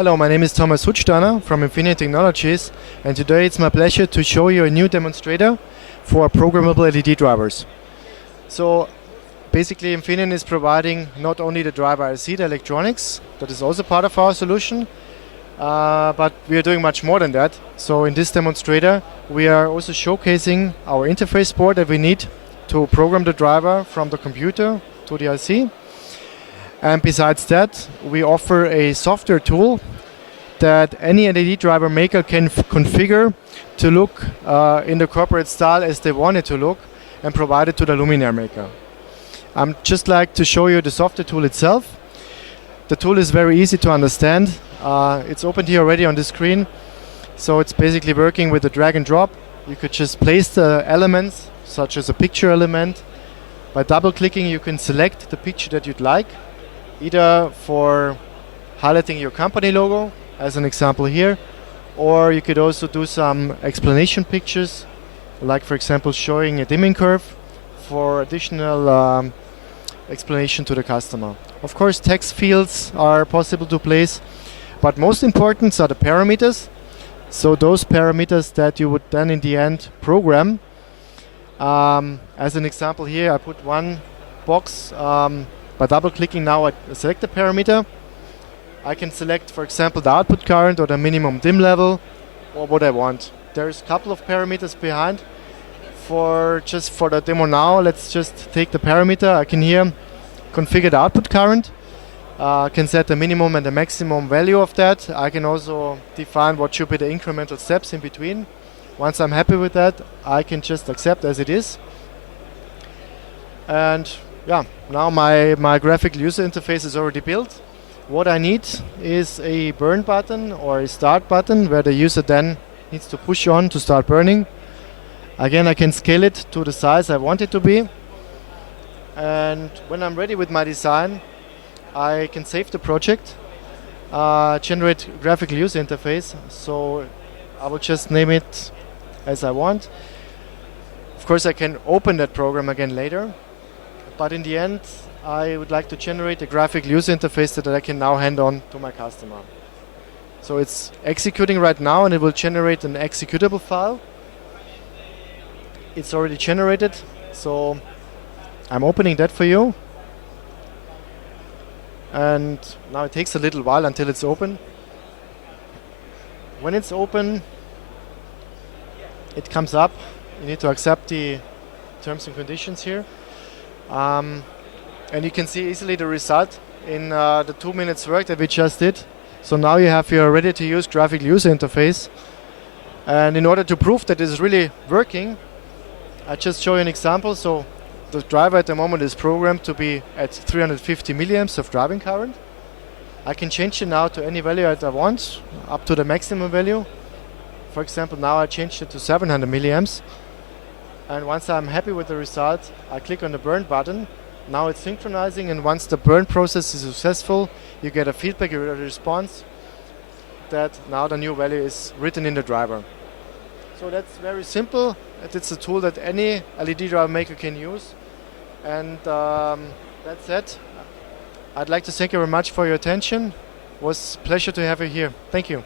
Hello, my name is Thomas Hutsteiner from Infineon Technologies, and today it's my pleasure to show you a new demonstrator for programmable LED drivers. So basically Infineon is providing not only the driver IC, the electronics, that is also part of our solution, but we are doing much more than that. So in this demonstrator we are also showcasing our interface board that we need to program the driver from the computer to the IC. And besides that, we offer a software tool that any LED driver maker can configure to look in the corporate style as they want it to look and provide it to the luminaire maker. I'm just like to show you the software tool itself. The tool is very easy to understand. It's opened here already on the screen. So it's basically working with the drag and drop. You could just place the elements, such as a picture element. By double clicking you can select the picture that you'd like, either for highlighting your company logo, as an example here, or you could also do some explanation pictures, like for example showing a dimming curve for additional explanation to the customer. Of course, text fields are possible to place, but most important are the parameters. So those parameters that you would then in the end program. As an example here, I put one box. By double clicking now I select the parameter. I can select, for example, the output current or the minimum dim level or what I want. There's a couple of parameters behind. For the demo now, let's just take the parameter. I can here configure the output current. I can set the minimum and the maximum value of that. I can also define what should be the incremental steps in between. Once I'm happy with that, I can just accept as it is. And yeah, now my graphical user interface is already built. What I need is a burn button or a start button where the user then needs to push on to start burning. Again, I can scale it to the size I want it to be. And when I'm ready with my design, I can save the project, generate graphical user interface. So I will just name it as I want. Of course, I can open that program again later. But in the end, I would like to generate a graphical user interface that I can now hand on to my customer. So it's executing right now and it will generate an executable file. It's already generated, so I'm opening that for you. And now it takes a little while until it's open. When it's open, it comes up. You need to accept the terms and conditions here. And you can see easily the result in the 2 minutes work that we just did. So now you have your ready to use graphical user interface. And in order to prove that this is really working, I just show you an example. So the driver at the moment is programmed to be at 350 milliamps of driving current. I can change it now to any value that I want, up to the maximum value. For example, now I changed it to 700 milliamps. And once I'm happy with the result, I click on the burn button. Now it's synchronizing, and once the burn process is successful, you get a feedback, you get a response that now the new value is written in the driver. So that's very simple. It's a tool that any LED driver maker can use. And that's it. I'd like to thank you very much for your attention. It was a pleasure to have you here. Thank you.